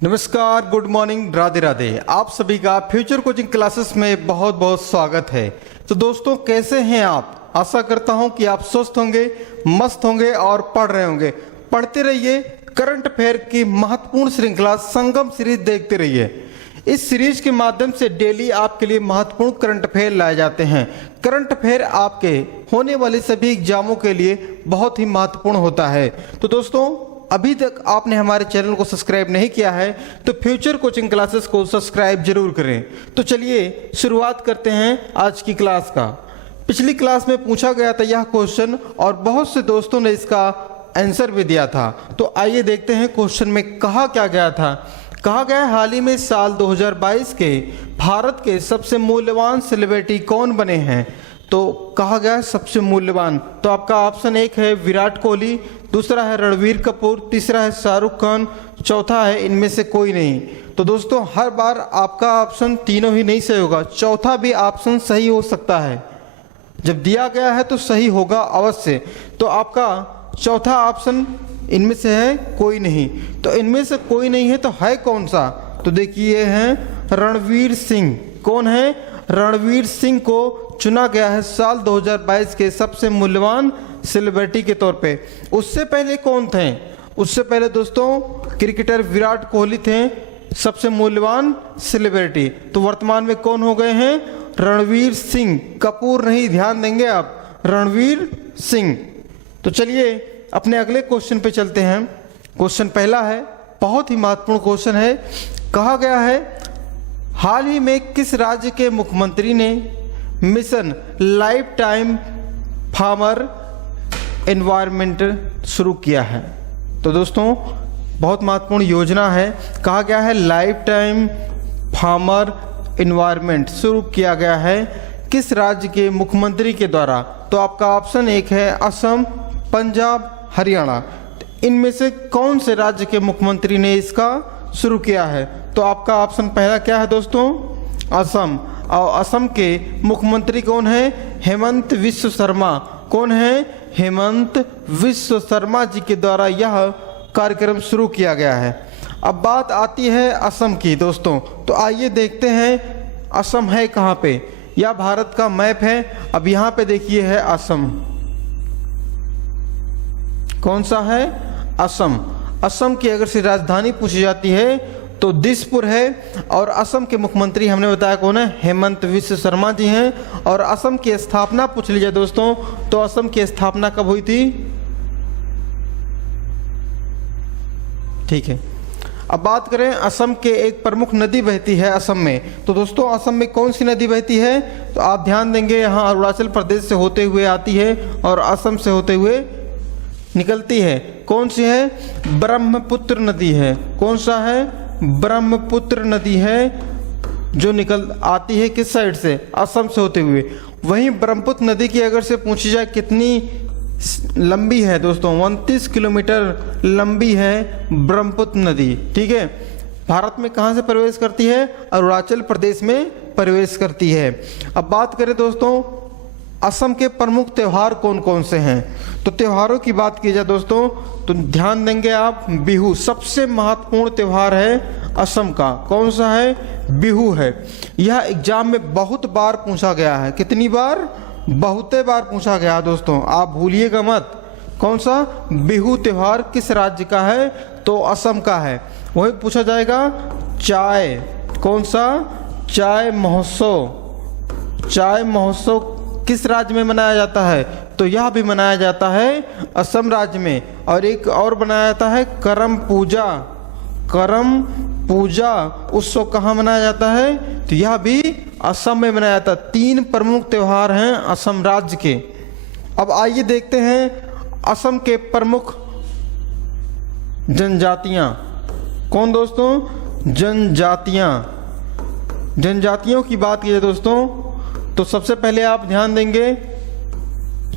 नमस्कार, good morning, Radhe Radhe. आप सभी का फ्यूचर कोचिंग क्लासेस में बहुत बहुत स्वागत है। तो दोस्तों, कैसे हैं आप? आशा करता हूं कि आप स्वस्थ होंगे, मस्त होंगे और पढ़ रहे होंगे। पढ़ते रहिए, करंट अफेयर की महत्वपूर्ण श्रृंखला संगम सीरीज देखते रहिए। इस सीरीज के माध्यम से डेली आपके लिए महत्वपूर्ण करंट अफेयर लाए जाते हैं। करंट अफेयर आपके होने वाले सभी एग्जामों के लिए बहुत ही महत्वपूर्ण होता है। तो दोस्तों, अभी तक आपने हमारे चैनल को सब्सक्राइब नहीं किया है तो फ्यूचर कोचिंग क्लासेस को सब्सक्राइब जरूर करें। तो चलिए शुरुआत करते हैं आज की क्लास का। पिछली क्लास में पूछा गया था यह क्वेश्चन और बहुत से दोस्तों ने इसका आंसर भी दिया था। तो आइए देखते हैं क्वेश्चन में कहा क्या गया था। कहा गया, हाल ही में साल 2022 के भारत के सबसे मूल्यवान सेलिब्रिटी कौन बने हैं? तो कहा गया सबसे मूल्यवान, तो आपका ऑप्शन एक है विराट कोहली, दूसरा है रणवीर कपूर, तीसरा है शाहरुख खान, चौथा है इनमें से कोई नहीं। तो दोस्तों, हर बार आपका ऑप्शन तीनों ही नहीं सही होगा, चौथा भी ऑप्शन सही हो सकता है। जब दिया गया है तो सही होगा अवश्य। तो आपका चौथा ऑप्शन इनमें से है कोई नहीं। तो इनमें से कोई नहीं है तो है कौन सा? तो देखिए, ये हैं रणवीर सिंह। कौन है? रणवीर सिंह को चुना गया है साल 2022 के सबसे मूल्यवान सेलिब्रिटी के तौर पे। उससे पहले कौन थे? उससे पहले दोस्तों क्रिकेटर विराट कोहली थे सबसे मूल्यवान सेलिब्रिटी। तो वर्तमान में कौन हो गए हैं? रणवीर सिंह। कपूर नहीं, ध्यान देंगे आप, रणवीर सिंह। तो चलिए अपने अगले क्वेश्चन पे चलते हैं। क्वेश्चन पहला है, बहुत ही महत्वपूर्ण क्वेश्चन है। कहा गया है, हाल ही में किस राज्य के मुख्यमंत्री ने mission life time farmer environment शुरू किया है? तो दोस्तों, बहुत महत्वपूर्ण योजना है। कहा गया है लाइफ टाइम फार्मर एनवायरमेंट शुरू किया गया है किस राज्य के मुख्यमंत्री के द्वारा? तो आपका ऑप्शन एक है असम, पंजाब, हरियाणा। इनमें से कौन से राज्य के मुख्यमंत्री ने इसका शुरू किया है? तो आपका ऑप्शन पहला क्या है दोस्तों? असम। और असम के मुख्यमंत्री कौन है? हेमंत विश्व शर्मा। कौन है? हेमंत विश्व शर्मा जी के द्वारा यह कार्यक्रम शुरू किया गया है। अब बात आती है असम की दोस्तों। तो आइए देखते हैं असम है कहाँ पे। यह भारत का मैप है। अब यहाँ पे देखिए है असम। कौन सा है? असम। असम की अगर से राजधानी पूछी जाती है तो दिसपुर है। और असम के मुख्यमंत्री हमने बताया कौन है? हेमंत विश्व शर्मा जी हैं। और असम की स्थापना पूछ लीजिए दोस्तों, तो असम की स्थापना कब हुई थी? ठीक है। अब बात करें, असम के एक प्रमुख नदी बहती है असम में। तो दोस्तों, असम में कौन सी नदी बहती है? तो आप ध्यान देंगे, यहाँ अरुणाचल प्रदेश से होते हुए आती है और असम से होते हुए निकलती है। कौन सी है? ब्रह्मपुत्र नदी है। कौन सा है? ब्रह्मपुत्र नदी है, जो निकल आती है किस साइड से? असम से होते हुए। वहीं ब्रह्मपुत्र नदी की अगर से पूछी जाए कितनी लंबी है दोस्तों, 29 किलोमीटर लंबी है ब्रह्मपुत्र नदी। ठीक है। भारत में कहाँ से प्रवेश करती है? अरुणाचल प्रदेश में प्रवेश करती है। अब बात करें दोस्तों, असम के प्रमुख त्यौहार कौन कौन से हैं? तो त्योहारों की बात की जाए दोस्तों, तो ध्यान देंगे आप, बिहू सबसे महत्वपूर्ण त्यौहार है असम का। कौन सा है? बिहू है। यह एग्जाम में बहुत बार पूछा गया है। कितनी बार? बहुते बार पूछा गया है दोस्तों, आप भूलिएगा मत। कौन सा? बिहू त्यौहार किस राज्य का है? तो असम का है। वही पूछा जाएगा चाय। कौन सा? चाय महोत्सव। चाय महोत्सव किस राज्य में मनाया जाता है? तो यह भी मनाया जाता है असम राज्य में। और एक और बनाया जाता है करम पूजा। करम पूजा उत्सव कहाँ मनाया जाता है? तो यह भी असम में मनाया जाता है। 3 प्रमुख त्यौहार हैं असम राज्य के। अब आइए देखते हैं असम के प्रमुख जनजातियां। कौन दोस्तों? जनजातियां। जनजातियों की बात की जाए दोस्तों, तो सबसे पहले आप ध्यान देंगे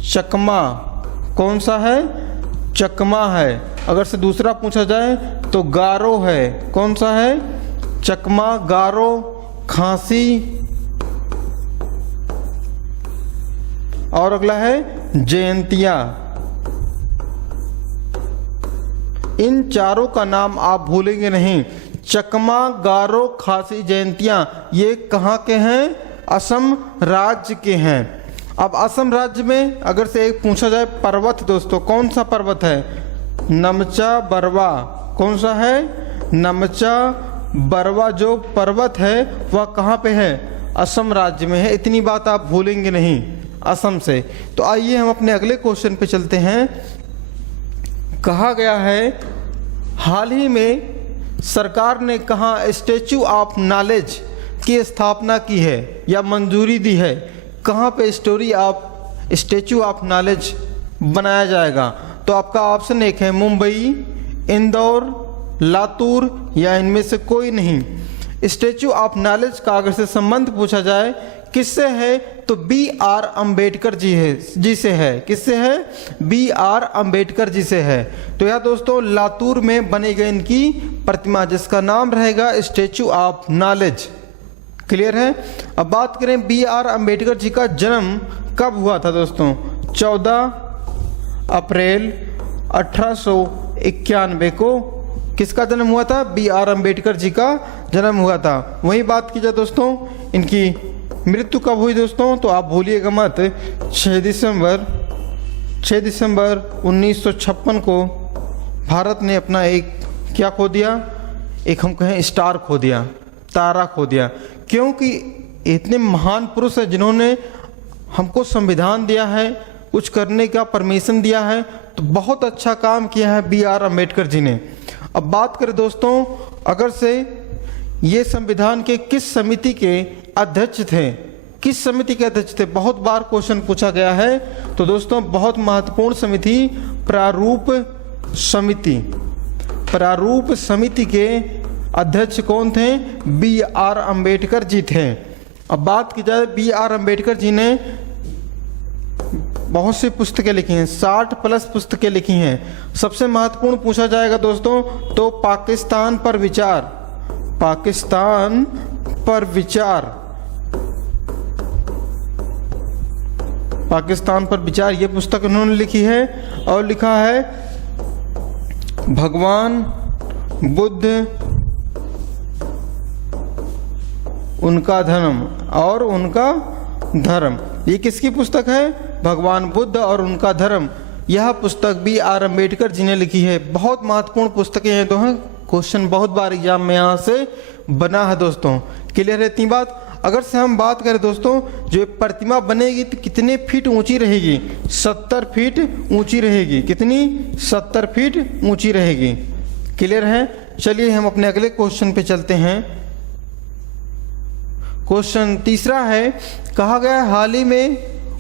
चकमा। कौन सा है? चकमा है। अगर से दूसरा पूछा जाए तो गारो है। कौन सा है? चकमा, गारो, खासी। और अगला है जयंतिया। इन चारों का नाम आप भूलेंगे नहीं। चकमा, गारो, खासी जयंतियाँ ये कहाँ के हैं? असम राज्य के हैं। अब असम राज्य में अगर से एक पूछा जाए पर्वत दोस्तों, कौन सा पर्वत है? नमचा बरवा। कौन सा है? नमचा बरवा जो पर्वत है वह कहाँ पे है? असम राज्य में है। इतनी बात आप भूलेंगे नहीं असम से। तो आइए हम अपने अगले क्वेश्चन पे चलते हैं। कहा गया है हाल ही में सरकार ने कहाँ स्टैचू ऑफ नॉलेज की स्थापना की है या मंजूरी दी है? कहाँ पे स्टैचू ऑफ नॉलेज बनाया जाएगा? तो आपका ऑप्शन एक है मुंबई, इंदौर, लातूर या इनमें से कोई नहीं। स्टैचू ऑफ नॉलेज का अगर से संबंध पूछा जाए किससे है तो B.R. अम्बेडकर जी से है। किससे है? B.R. अम्बेडकर जी से है। तो यह दोस्तों लातूर में बनी गई इनकी प्रतिमा जिसका नाम रहेगा स्टैचू ऑफ नॉलेज। क्लियर है? अब बात करें B.R. अम्बेडकर जी का जन्म कब हुआ था दोस्तों? 14 अप्रैल 1891 को किसका जन्म हुआ था? B.R. अम्बेडकर जी का जन्म हुआ था। वही बात की जाए दोस्तों इनकी मृत्यु कब हुई दोस्तों? तो आप भूलिएगा मत, 6 दिसंबर 1956 को भारत ने अपना एक क्या खो दिया? एक हम कहें स्टार खो दिया, तारा खो दिया। क्योंकि इतने महान पुरुष हैं जिन्होंने हमको संविधान दिया है, कुछ करने का परमिशन दिया है, तो बहुत अच्छा काम किया है B.R. अम्बेडकर जी ने। अब बात करें दोस्तों अगर से ये संविधान के किस समिति के अध्यक्ष थे? किस समिति के अध्यक्ष थे? बहुत बार क्वेश्चन पूछा गया है। तो दोस्तों बहुत महत्वपूर्ण समिति प्रारूप समिति के अध्यक्ष कौन थे? B.R. अम्बेडकर जी थे। अब बात की जाए B.R. अम्बेडकर जी ने बहुत सी पुस्तकें लिखी हैं, 60+ पुस्तकें लिखी हैं। सबसे महत्वपूर्ण पूछा जाएगा दोस्तों तो पाकिस्तान पर विचार ये पुस्तक उन्होंने लिखी है। और लिखा है भगवान बुद्ध, उनका धर्म और उनका धर्म। ये किसकी पुस्तक है? भगवान बुद्ध और उनका धर्म। यह पुस्तक B.R. अम्बेडकर जी ने लिखी है। बहुत महत्वपूर्ण पुस्तकें हैं तो हैं, क्वेश्चन बहुत बार एग्जाम में यहाँ से बना है दोस्तों। क्लियर है इतनी बात? अगर से हम बात करें दोस्तों जो प्रतिमा बनेगी तो कितने फीट ऊंची रहेगी? 70 फीट ऊंची रहेगी। कितनी? 70 फीट ऊंची रहेगी। क्लियर है? चलिए हम अपने अगले क्वेश्चन पे चलते हैं। क्वेश्चन तीसरा है, कहा गया हाल ही में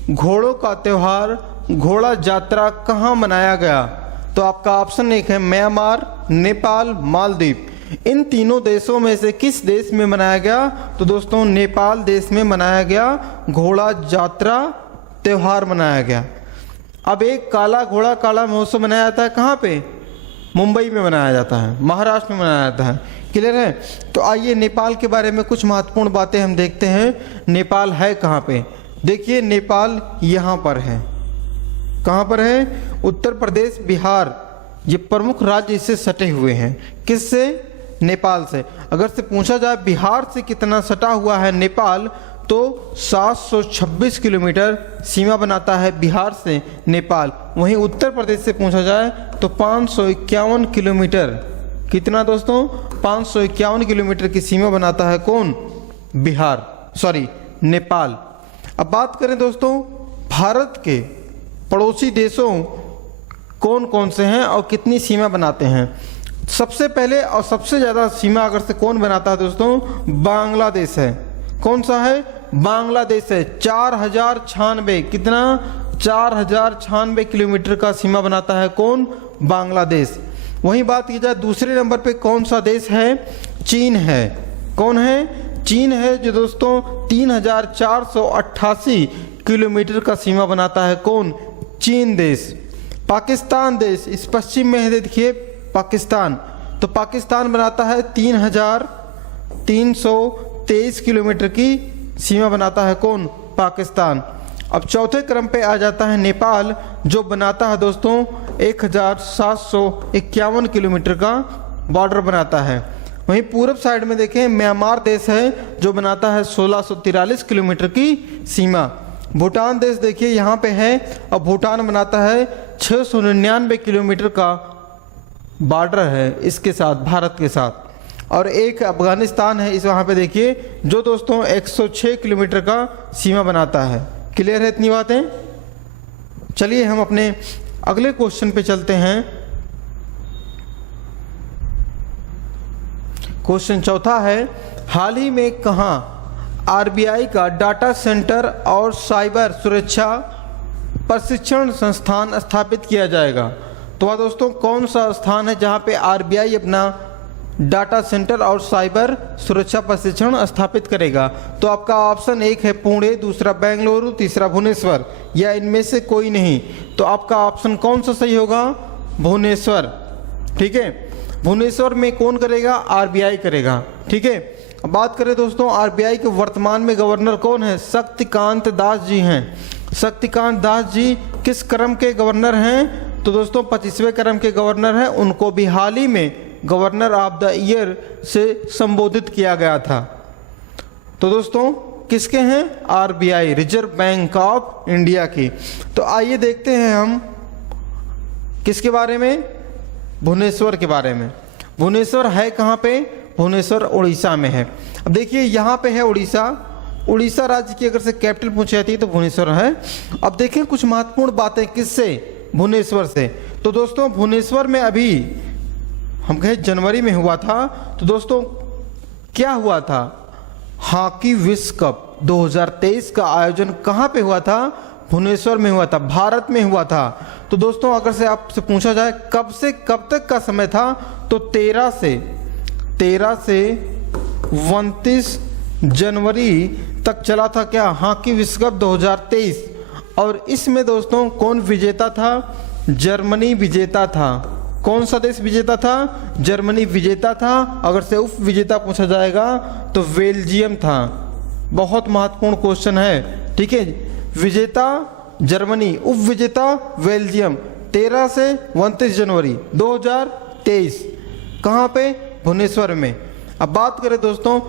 घोड़ों का त्योहार घोड़ा यात्रा कहाँ मनाया गया? तो आपका ऑप्शन एक है म्यांमार, नेपाल, मालदीव। इन तीनों देशों में से किस देश में मनाया गया? तो दोस्तों नेपाल देश में मनाया गया घोड़ा यात्रा त्योहार मनाया गया। अब एक काला घोड़ा काला महोत्सव मनाया जाता है कहाँ पे? मुंबई में मनाया जाता है, महाराष्ट्र में मनाया जाता है। क्लियर है? तो आइए नेपाल के बारे में कुछ महत्वपूर्ण बातें हम देखते हैं। नेपाल है कहाँ पे? देखिए नेपाल यहाँ पर है। कहाँ पर है? उत्तर प्रदेश, बिहार ये प्रमुख राज्य इससे सटे हुए हैं। किससे? नेपाल से। अगर से पूछा जाए बिहार से कितना सटा हुआ है नेपाल तो 726 किलोमीटर सीमा बनाता है बिहार से नेपाल। वहीं उत्तर प्रदेश से पूछा जाए तो 551 किलोमीटर। कितना दोस्तों? 551 किलोमीटर की सीमा बनाता है कौन? नेपाल। अब बात करें दोस्तों भारत के पड़ोसी देशों कौन कौन से हैं और कितनी सीमा बनाते हैं? सबसे पहले और सबसे ज़्यादा सीमा अगर से कौन बनाता है दोस्तों? बांग्लादेश है। कौन सा है? बांग्लादेश है। 4096 कितना? 4096 किलोमीटर का सीमा बनाता है कौन? बांग्लादेश। वहीं बात की जाए दूसरे नंबर पे कौन सा देश है? चीन है। कौन है? चीन है जो दोस्तों 3488 किलोमीटर का सीमा बनाता है कौन? चीन देश। पाकिस्तान देश इस पश्चिम में है, देखिए पाकिस्तान, तो पाकिस्तान बनाता है 3323 किलोमीटर की सीमा बनाता है कौन? पाकिस्तान। अब चौथे क्रम पे आ जाता है नेपाल जो बनाता है दोस्तों 1751 किलोमीटर का बॉर्डर बनाता है। वहीं पूरब साइड में देखें म्यांमार देश है जो बनाता है 1643 किलोमीटर की सीमा। भूटान देश देखिए यहाँ पे है और भूटान बनाता है 699 किलोमीटर का बॉर्डर है इसके साथ, भारत के साथ। और एक अफगानिस्तान है इस वहाँ पे देखिए जो दोस्तों 106 किलोमीटर का सीमा बनाता है। क्लियर है इतनी बातें? चलिए हम अपने अगले क्वेश्चन पे चलते हैं। क्वेश्चन चौथा है, हाल ही में कहाँ आरबीआई का डाटा सेंटर और साइबर सुरक्षा प्रशिक्षण संस्थान स्थापित किया जाएगा? तो वह दोस्तों कौन सा स्थान है जहाँ पे आरबीआई अपना डाटा सेंटर और साइबर सुरक्षा प्रशिक्षण स्थापित करेगा? तो आपका ऑप्शन एक है पुणे, दूसरा बेंगलुरु, तीसरा भुवनेश्वर, या इनमें से कोई नहीं। तो आपका ऑप्शन कौन सा सही होगा? भुवनेश्वर। ठीक है, भुवनेश्वर में कौन करेगा? आरबीआई करेगा। ठीक है, अब बात करें दोस्तों आरबीआई के वर्तमान में गवर्नर कौन है? शक्तिकांत दास जी हैं। शक्तिकांत दास जी किस क्रम के गवर्नर हैं? तो दोस्तों 25वें क्रम के गवर्नर हैं। उनको भी हाल ही में गवर्नर ऑफ द ईयर से संबोधित किया गया था। तो दोस्तों किसके हैं? RBI, reserve bank of India की। तो आइए देखते हैं हम किसके बारे में? भुवनेश्वर के बारे में। भुवनेश्वर है कहाँ पे? भुवनेश्वर उड़ीसा में है। अब देखिए यहाँ पे है उड़ीसा। उड़ीसा राज्य की अगर से कैपिटल पूछी जाती है तो भुवनेश्वर है। अब देखें कुछ महत्वपूर्ण बातें किससे? भुवनेश्वर से। तो दोस्तों भुवनेश्वर में अभी हम कहें जनवरी में हुआ था। तो दोस्तों क्या हुआ था? हॉकी विश्व कप 2023 का आयोजन कहाँ पे हुआ था? भुवनेश्वर में हुआ था, भारत में हुआ था। तो दोस्तों अगर से आपसे पूछा जाए कब से कब तक का समय था, तो 13 से 29 जनवरी तक चला था क्या? हॉकी विश्व कप 2023। और इसमें दोस्तों कौन विजेता था? जर्मनी विजेता था। कौन सा देश विजेता था? जर्मनी विजेता था। अगर से उप विजेता पूछा जाएगा तो बेल्जियम था। बहुत महत्वपूर्ण क्वेश्चन है। ठीक है, विजेता जर्मनी, उप विजेता बेल्जियम। 13 से 29 जनवरी 2023 कहाँ पे? भुवनेश्वर में। अब बात करें दोस्तों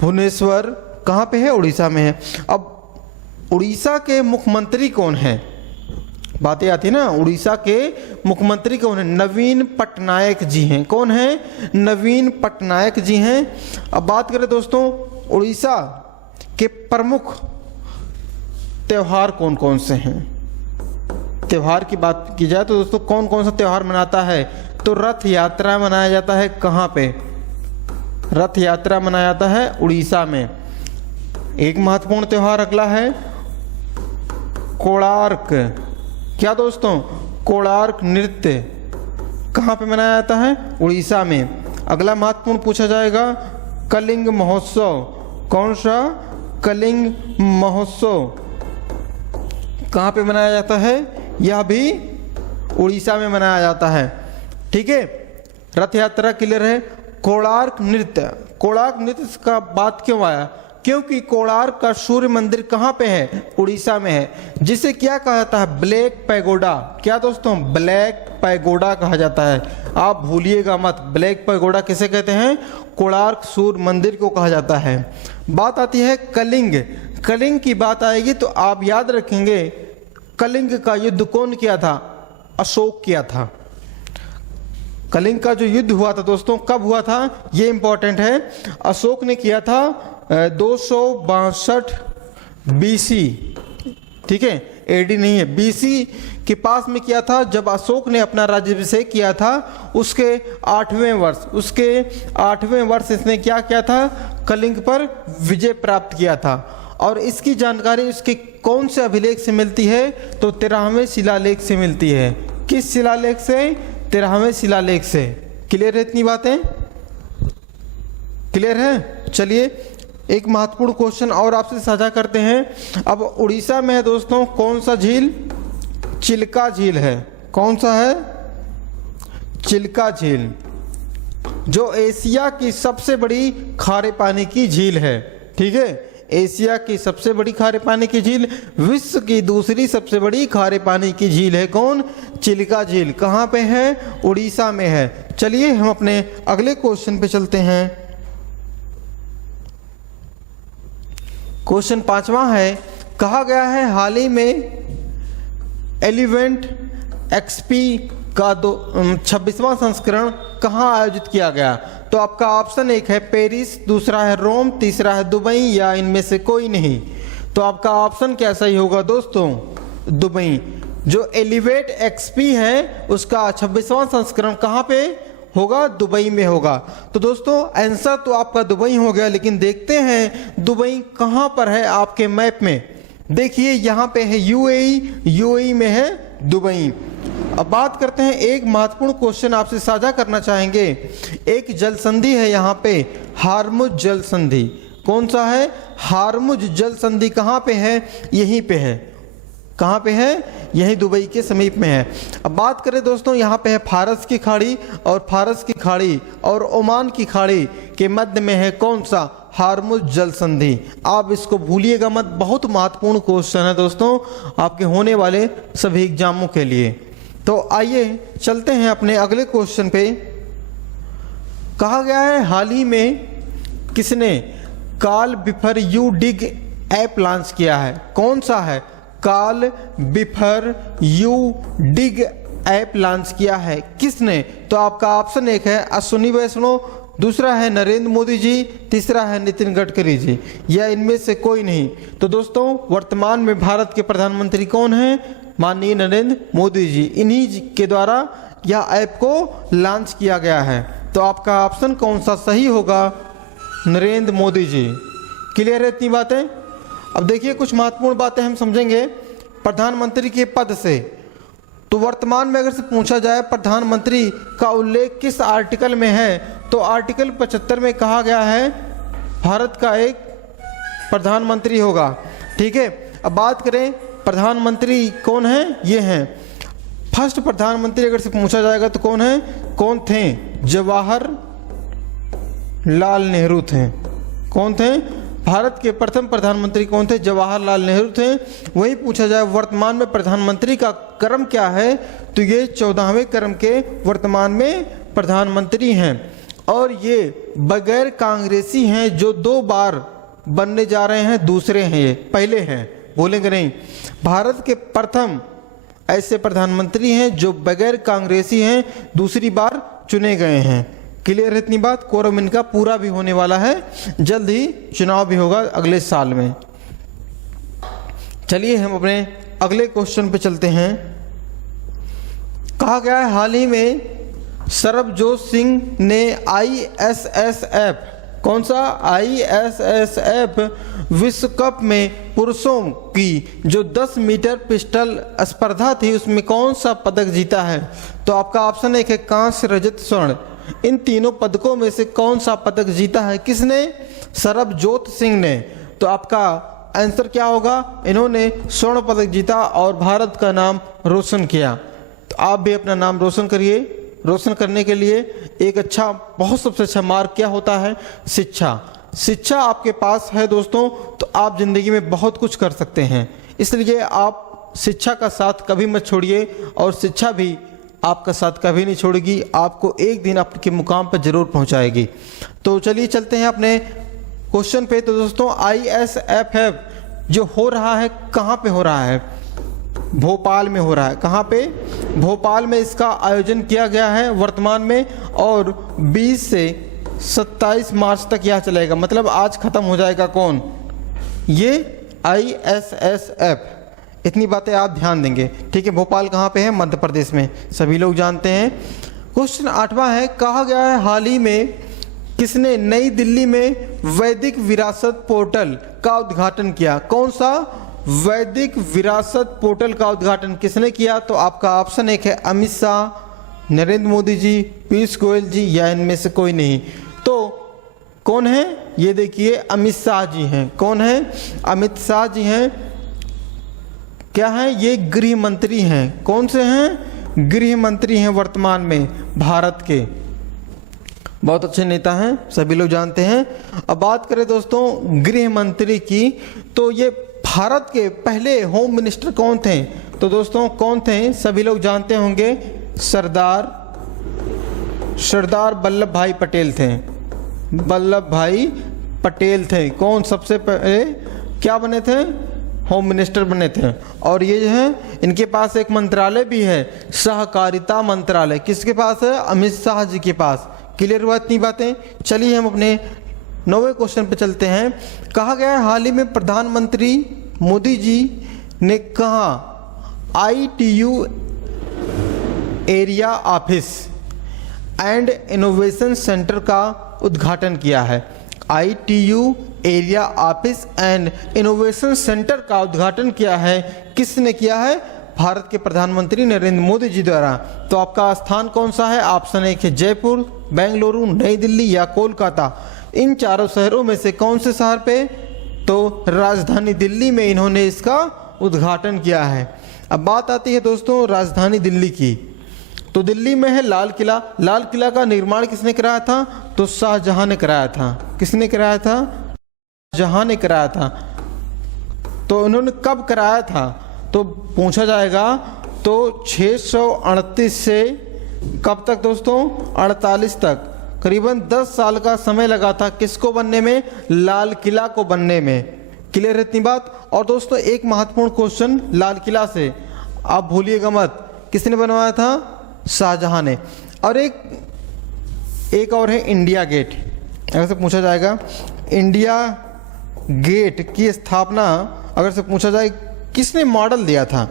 भुवनेश्वर कहाँ पे है? उड़ीसा में है। अब उड़ीसा के मुख्यमंत्री कौन है? बातें आती है ना, उड़ीसा के मुख्यमंत्री कौन है? नवीन पटनायक जी हैं। कौन है? नवीन पटनायक जी हैं। अब बात करें दोस्तों उड़ीसा के प्रमुख त्योहार कौन कौन से हैं? त्योहार की बात की जाए तो दोस्तों कौन कौन सा त्योहार मनाता है? तो रथ यात्रा मनाया जाता है। कहाँ पे? रथ यात्रा मनाया जाता है उड़ीसा में। एक महत्वपूर्ण त्योहार अगला है कोणार्क। क्या दोस्तों? कोणार्क नृत्य कहाँ पे मनाया जाता है? उड़ीसा में। अगला महत्वपूर्ण पूछा जाएगा कलिंग महोत्सव। कौन सा? कलिंग महोत्सव कहाँ पे मनाया जाता है? यह भी उड़ीसा में मनाया जाता है। ठीक है, रथ यात्रा क्लियर है। कोणार्क नृत्य का बात क्यों आया? क्योंकि कोणार्क का सूर्य मंदिर कहाँ पे है? उड़ीसा में है, जिसे क्या कहा जाता है? Black pagoda. क्या दोस्तों? ब्लैक पैगोडा कहा जाता है। आप भूलिएगा मत, ब्लैक पैगोडा किसे कहते हैं? कोणार्क सूर्य मंदिर को कहा जाता है। बात आती है कलिंग की बात आएगी तो आप याद रखेंगे कलिंग का युद्ध कौन किया था? अशोक किया था। कलिंग का जो युद्ध हुआ था दोस्तों कब हुआ था? ये इंपॉर्टेंट है। अशोक ने किया था 262 बीसी। ठीक है, एडी नहीं है, बीसी के पास में किया था। जब अशोक ने अपना राज्याभिषेक किया था उसके 8वें वर्ष इसने क्या किया था? कलिंग पर विजय प्राप्त किया था। और इसकी जानकारी उसके कौन से अभिलेख से मिलती है? तो 13वें शिलालेख से मिलती है। किस शिलालेख से? 13वें शिलालेख से। क्लियर है इतनी बातें? क्लियर है। चलिए एक महत्वपूर्ण क्वेश्चन और आपसे साझा करते हैं। अब उड़ीसा में है दोस्तों कौन सा झील? चिल्का झील है। कौन सा है? चिल्का झील, जो एशिया की सबसे बड़ी खारे पानी की झील है। ठीक है, एशिया की सबसे बड़ी खारे पानी की झील, विश्व की दूसरी सबसे बड़ी खारे पानी की झील है कौन? चिल्का झील। कहाँ पे है? उड़ीसा में है। चलिए हम अपने अगले क्वेश्चन पे चलते हैं। क्वेश्चन 5वां है, कहा गया है हाल ही में एलिवेंट एक्सपी का 26वां संस्करण कहाँ आयोजित किया गया? तो आपका ऑप्शन 1 है पेरिस, दूसरा है रोम, तीसरा है दुबई या इनमें से कोई नहीं। तो आपका ऑप्शन क्या सही होगा दोस्तों? दुबई। जो एलिवेट एक्सपी है उसका 26वां संस्करण कहाँ पे होगा? दुबई में होगा। तो दोस्तों आंसर तो आपका दुबई हो गया, लेकिन देखते हैं दुबई कहाँ पर है आपके मैप में। देखिए यहाँ पे है यूएई में है दुबई। अब बात करते हैं, एक महत्वपूर्ण क्वेश्चन आपसे साझा करना चाहेंगे। एक जल संधि है यहाँ पे, हार्मुज जल संधि। कौन सा है? हार्मुज जल संधि। कहाँ पे है? यहीं पे है। कहाँ पे है? यही दुबई के समीप में है। अब बात करें दोस्तों, यहाँ पे है फारस की खाड़ी, और फारस की खाड़ी और ओमान की खाड़ी के मध्य में है कौन सा? हार्मुज जल संधि। आप इसको भूलिएगा मत, बहुत महत्वपूर्ण क्वेश्चन है दोस्तों आपके होने वाले सभी एग्जामों के लिए। तो आइए चलते हैं अपने अगले क्वेश्चन पे। कहा गया है हाल ही में किसने call before you dig app launch किया है? कौन सा है? Call before you dig app launch किया है किसने? तो आपका ऑप्शन 1 है अश्विनी वैष्णव, दूसरा है नरेंद्र मोदी जी, तीसरा है नितिन गडकरी जी या इनमें से कोई नहीं। तो दोस्तों वर्तमान में भारत के प्रधानमंत्री कौन हैं? माननीय नरेंद्र मोदी जी। इन्हीं के द्वारा यह ऐप को लॉन्च किया गया है। तो आपका ऑप्शन कौन सा सही होगा? नरेंद्र मोदी जी। क्लियर है इतनी बातें? अब देखिए कुछ महत्वपूर्ण बातें हम समझेंगे प्रधानमंत्री के पद से। तो वर्तमान में अगर से पूछा जाए प्रधानमंत्री का उल्लेख किस आर्टिकल में है, तो आर्टिकल 75 में कहा गया है भारत का एक प्रधानमंत्री होगा। ठीक है। अब बात करें प्रधानमंत्री कौन है? ये हैं फर्स्ट प्रधानमंत्री अगर से पूछा जाएगा तो कौन है? कौन थे? जवाहरलाल नेहरू थे। कौन थे? भारत के प्रथम प्रधानमंत्री कौन थे? जवाहरलाल नेहरू थे। वही पूछा जाए वर्तमान में प्रधानमंत्री का क्रम क्या है, तो ये 14वें क्रम के वर्तमान में प्रधानमंत्री हैं और ये बगैर कांग्रेसी हैं, जो 2 बार बनने जा रहे हैं। दूसरे हैं, ये पहले हैं, बोलेंगे नहीं। भारत के प्रथम ऐसे प्रधानमंत्री हैं जो बगैर कांग्रेसी हैं, दूसरी बार चुने गए हैं। क्लियर है इतनी बात? कोरम इनका पूरा भी होने वाला है, जल्द ही चुनाव भी होगा अगले साल में। चलिए हम अपने अगले क्वेश्चन पे चलते हैं। कहा गया है हाल ही में सरबजोत सिंह ने ISSF, कौन सा? ISSF विश्व कप में पुरुषों की जो 10 मीटर पिस्टल स्पर्धा थी उसमें कौन सा पदक जीता है? तो आपका ऑप्शन 1 है कांस्य, रजत, स्वर्ण। इन तीनों पदकों में से कौन सा पदक जीता है? किसने? सरबजोत सिंह ने। तो आपका आंसर क्या होगा? इन्होंने स्वर्ण पदक जीता और भारत का नाम रोशन किया। तो आप भी अपना नाम रोशन करिए। रोशन करने के लिए एक अच्छा, बहुत सबसे अच्छा मार्ग क्या होता है? शिक्षा। शिक्षा आपके पास है दोस्तों तो आप जिंदगी में बहुत कुछ कर सकते हैं। इसलिए आप शिक्षा का साथ कभी मत छोड़िए और शिक्षा भी आपका साथ कभी नहीं छोड़ेगी, आपको एक दिन आपके मुकाम पर जरूर पहुंचाएगी। तो चलिए चलते हैं अपने क्वेश्चन पे। तो दोस्तों ISSF जो हो रहा है कहाँ पे हो रहा है? भोपाल में हो रहा है। कहाँ पे? भोपाल में इसका आयोजन किया गया है वर्तमान में, और 20 से 27 मार्च तक यह चलेगा। मतलब आज खत्म हो जाएगा कौन? ये ISSF। इतनी बातें आप ध्यान देंगे। ठीक है। भोपाल कहाँ पे है? मध्य प्रदेश में, सभी लोग जानते हैं। क्वेश्चन 8वां है, कहा गया है हाल ही में किसने नई दिल्ली में वैदिक विरासत पोर्टल का उद्घाटन किया? कौन सा? वैदिक विरासत पोर्टल का उद्घाटन किसने किया? तो आपका ऑप्शन 1 है अमित शाह, नरेंद्र मोदी जी, पीयूष गोयल जी या इनमें से कोई नहीं। तो कौन है? ये देखिए अमित शाह जी हैं। कौन है? अमित शाह जी हैं। क्या है? ये गृह मंत्री हैं। कौन से हैं? गृह मंत्री हैं वर्तमान में भारत के। बहुत अच्छे नेता हैं, सभी लोग जानते हैं। अब बात करें दोस्तों गृह मंत्री की, तो ये भारत के पहले होम मिनिस्टर कौन थे? तो दोस्तों कौन थे? सभी लोग जानते होंगे, सरदार सरदार वल्लभ भाई पटेल थे। वल्लभ भाई पटेल थे। कौन सबसे पहले क्या बने थे? होम मिनिस्टर बने थे। और ये जो है इनके पास एक मंत्रालय भी है, सहकारिता मंत्रालय। किसके पास है? अमित शाह जी के पास। क्लियर हुआ इतनी बातें? चलिए हम अपने 9वें क्वेश्चन पे चलते हैं। कहा गया है हाल ही में प्रधानमंत्री मोदी जी ने कहा ITU area office and innovation centre का उद्घाटन किया है। ITU area office and innovation centre का उद्घाटन किया है। किसने किया है? भारत के प्रधानमंत्री नरेंद्र मोदी जी द्वारा। तो आपका स्थान कौन सा है? ऑप्शन 1 है जयपुर, बेंगलुरु, नई दिल्ली या कोलकाता। इन चारों शहरों में से कौन से शहर पे? तो राजधानी दिल्ली में इन्होंने इसका उद्घाटन किया है। अब बात आती है दोस्तों राजधानी दिल्ली की। तो दिल्ली में है लाल किला। लाल किला का निर्माण किसने कराया था? तो शाहजहां ने कराया था। किसने कराया था? शाहजहां ने कराया था। तो इन्होंने कब कराया था? तो पूछा जाएगा। तो 638 से कब तक दोस्तों? 48 तक। करीबन 10 साल का समय लगा था किसको बनने में? लाल किला को बनने में। क्लियर है इतनी बात? और दोस्तों एक महत्वपूर्ण क्वेश्चन लाल किला से आप भूलिएगा मत, किसने बनवाया था? शाहजहां ने। और एक और है इंडिया गेट। अगर से पूछा जाएगा इंडिया गेट की स्थापना अगर से पूछा जाए किसने मॉडल दिया था?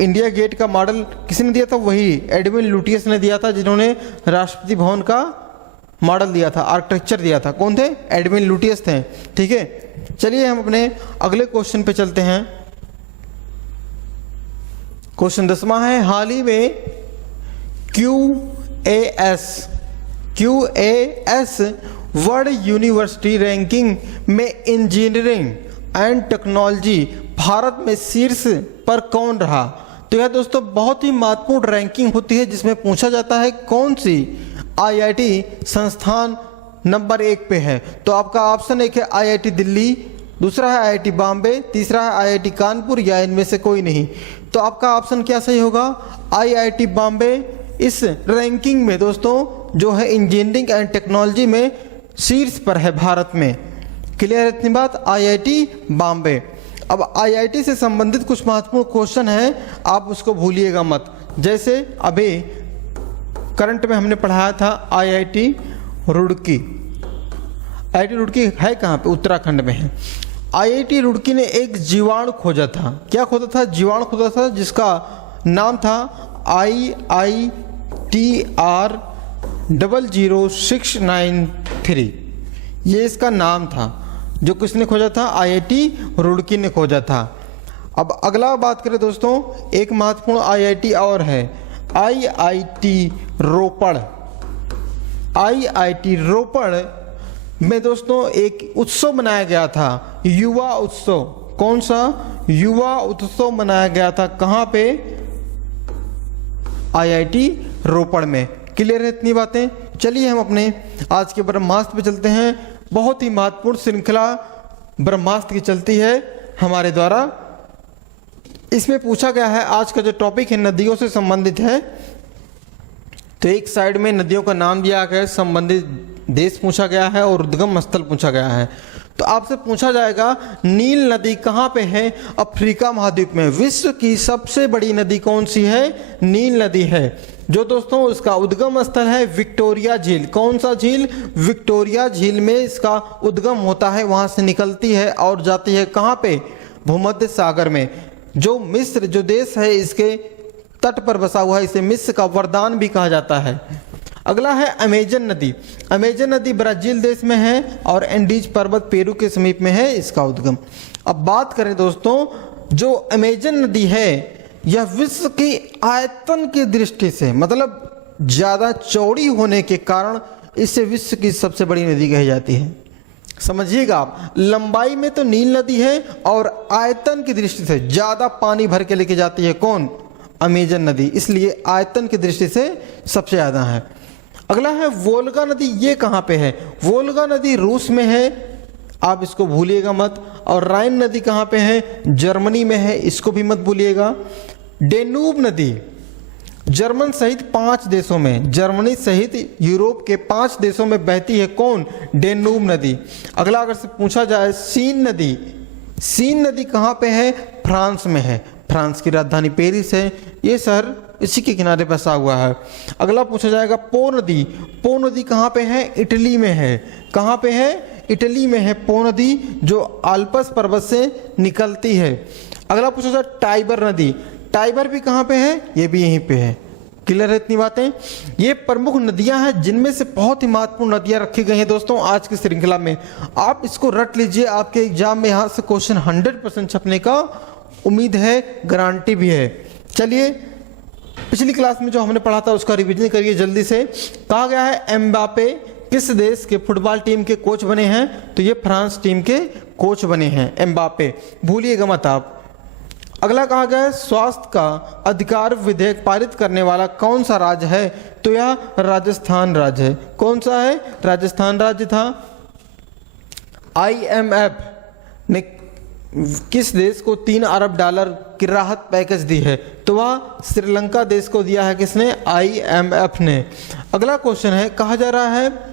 इंडिया गेट का मॉडल किसने दिया था? वही एडविन लुटियस ने दिया था, जिन्होंने राष्ट्रपति भवन का मॉडल दिया था, आर्किटेक्चर दिया था। कौन थे? एडविन लुटियस थे। ठीक है, चलिए हम अपने अगले क्वेश्चन पे चलते हैं। क्वेश्चन 10वां है हाल ही में QAS वर्ल्ड यूनिवर्सिटी रैंकिंग में इंजीनियरिंग एंड टेक्नोलॉजी भारत में शीर्ष पर कौन रहा? तो यह दोस्तों बहुत ही महत्वपूर्ण रैंकिंग होती है जिसमें पूछा जाता है कौन सी IIT संस्थान नंबर 1 पे है। तो आपका ऑप्शन 1 है IIT दिल्ली, दूसरा है IIT बॉम्बे, तीसरा है IIT कानपुर या इनमें से कोई नहीं। तो आपका ऑप्शन क्या सही होगा? IIT बॉम्बे इस रैंकिंग में दोस्तों जो है इंजीनियरिंग एंड टेक्नोलॉजी में शीर्ष पर है भारत में। क्लियर है इतनी बात? IIT बॉम्बे। अब IIT से संबंधित कुछ महत्वपूर्ण क्वेश्चन है, आप उसको भूलिएगा मत। जैसे अभी करंट में हमने पढ़ाया था IIT रुड़की। IIT रुड़की है कहाँ पे? उत्तराखंड में है। IIT रुड़की ने एक जीवाणु खोजा था। क्या खोजा था? जीवाणु खोजा था जिसका नाम था IITR 00693। ये इसका नाम था जो किसने खोजा था? IIT रुड़की ने खोजा था। अब अगला बात करें दोस्तों, एक महत्वपूर्ण IIT और है IIT रोपड़। IIT रोपड़ में दोस्तों एक उत्सव मनाया गया था, युवा उत्सव। कौन सा? युवा उत्सव मनाया गया था। कहाँ पे? IIT रोपड़ में। क्लियर है इतनी बातें? चलिए हम अपने आज के ब्रह्मास्त्र पे चलते हैं। बहुत ही महत्वपूर्ण श्रृंखला ब्रह्मास्त्र की चलती है हमारे द्वारा। इसमें पूछा गया है, आज का जो टॉपिक है नदियों से संबंधित है। तो एक साइड में नदियों का नाम दिया गया है, संबंधित देश पूछा गया है और उद्गम स्थल पूछा गया है। तो आपसे पूछा जाएगा नील नदी कहाँ पे है? अफ्रीका महाद्वीप में। विश्व की सबसे बड़ी नदी कौन सी है? नील नदी है। जो दोस्तों इसका उद्गम स्थल है विक्टोरिया झील। कौन सा झील? विक्टोरिया झील में इसका उद्गम होता है, वहां से निकलती है और जाती है कहाँ पे? भूमध्य सागर में। जो मिस्र जो देश है इसके तट पर बसा हुआ है, इसे मिस्र का वरदान भी कहा जाता है। अगला है अमेजन नदी। अमेजन नदी ब्राजील देश में है और एंडीज पर्वत पेरू के समीप में है इसका उद्गम। अब बात करें दोस्तों, जो अमेजन नदी है यह विश्व की आयतन की दृष्टि से, मतलब ज्यादा चौड़ी होने के कारण इसे विश्व की सबसे बड़ी नदी कही जाती है। समझिएगा आप, लंबाई में तो नील नदी है और आयतन की दृष्टि से ज्यादा पानी भर के लेके जाती है कौन? अमेजन नदी। इसलिए आयतन की दृष्टि से सबसे ज्यादा है। अगला है वोल्गा नदी। ये कहाँ पे है? वोल्गा नदी रूस में है, आप इसको भूलिएगा मत। और राइन नदी कहाँ पे है? जर्मनी में है, इसको भी मत भूलिएगा। डेनूब नदी, जर्मन सहित 5 देशों में, जर्मनी सहित यूरोप के 5 देशों में बहती है कौन? डेन्यूब नदी। अगला अगर से पूछा जाए सीन नदी, सीन नदी कहाँ पे है? फ्रांस में है। फ्रांस की राजधानी पेरिस है। ये शहर इसी के किनारे बसा हुआ है। अगला पूछा जाएगा पो नदी, पो नदी कहाँ पे है? इटली में है। कहाँ पे है? इटली में है पो नदी, जो आल्प्स पर्वत से निकलती है। अगला पूछा जाए टाइबर नदी, टाइबर भी कहाँ पे है? ये भी यहीं पे है। क्लियर है इतनी बातें? ये प्रमुख नदियां हैं जिनमें से बहुत ही महत्वपूर्ण नदियां रखी गई हैं दोस्तों आज की श्रृंखला में। आप इसको रट लीजिए, आपके एग्जाम में यहाँ से क्वेश्चन 100% छपने का उम्मीद है, गारंटी भी है। चलिए पिछली क्लास में जो हमने पढ़ा था उसका रिवीजन करिए जल्दी से। कहा गया है एम्बापे किस देश के फुटबॉल टीम के कोच बने हैं? तो ये फ्रांस टीम के कोच बने हैं एम्बापे, भूलिएगा मत आप। अगला कहा गया है स्वास्थ्य का अधिकार विधेयक पारित करने वाला कौन सा राज्य है? तो यह राजस्थान राज्य है। कौन सा है? राजस्थान राज्य था। IMF ने किस देश को 3 अरब डॉलर की राहत पैकेज दी है? तो वह श्रीलंका देश को दिया है। किसने? IMF ने। अगला क्वेश्चन है, कहा जा रहा है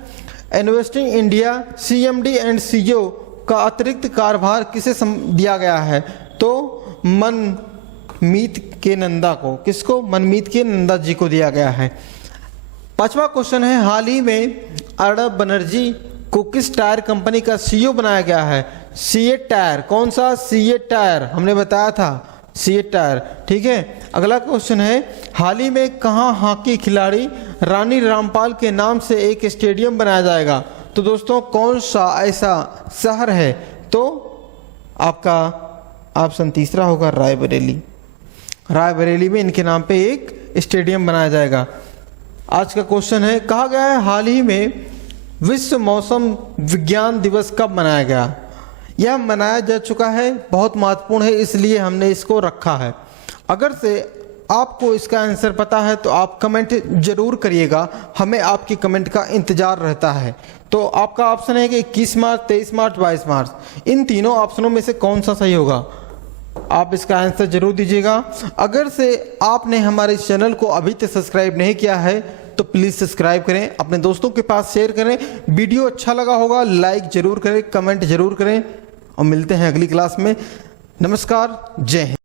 investing India CMD and CEO का अतिरिक्त कार्यभार किसे दिया गया है? तो मनमीत के नंदा को। किसको? मनमीत के नंदा जी को दिया गया है। 5वां क्वेश्चन है, हाल ही में अर्णब बनर्जी को किस टायर कंपनी का CEO बनाया गया है? CEAT tyre. कौन सा? सीएट टायर, हमने बताया था सीएट टायर। ठीक है। अगला क्वेश्चन है, हाल ही में कहाँ हॉकी खिलाड़ी रानी रामपाल के नाम से एक स्टेडियम बनाया जाएगा? तो दोस्तों कौन सा ऐसा शहर है? तो आपका ऑप्शन तीसरा होगा रायबरेली। रायबरेली में इनके नाम पे एक स्टेडियम बनाया जाएगा। आज का क्वेश्चन है, कहा गया है हाल ही में विश्व मौसम विज्ञान दिवस कब मनाया गया? यह मनाया जा चुका है, बहुत महत्वपूर्ण है इसलिए हमने इसको रखा है। अगर से आपको इसका आंसर पता है तो आप कमेंट जरूर करिएगा, हमें आपकी कमेंट का इंतजार रहता है। तो आपका ऑप्शन है कि 21 मार्च, 23 मार्च, 22 मार्च, इन तीनों ऑप्शनों में से कौन सा सही होगा? आप इसका आंसर जरूर दीजिएगा। अगर से आपने हमारे इस चैनल को अभी तक सब्सक्राइब नहीं किया है तो प्लीज़ सब्सक्राइब करें, अपने दोस्तों के पास शेयर करें। वीडियो अच्छा लगा होगा लाइक जरूर करें, कमेंट जरूर करें और मिलते हैं अगली क्लास में। नमस्कार, जय हिंद।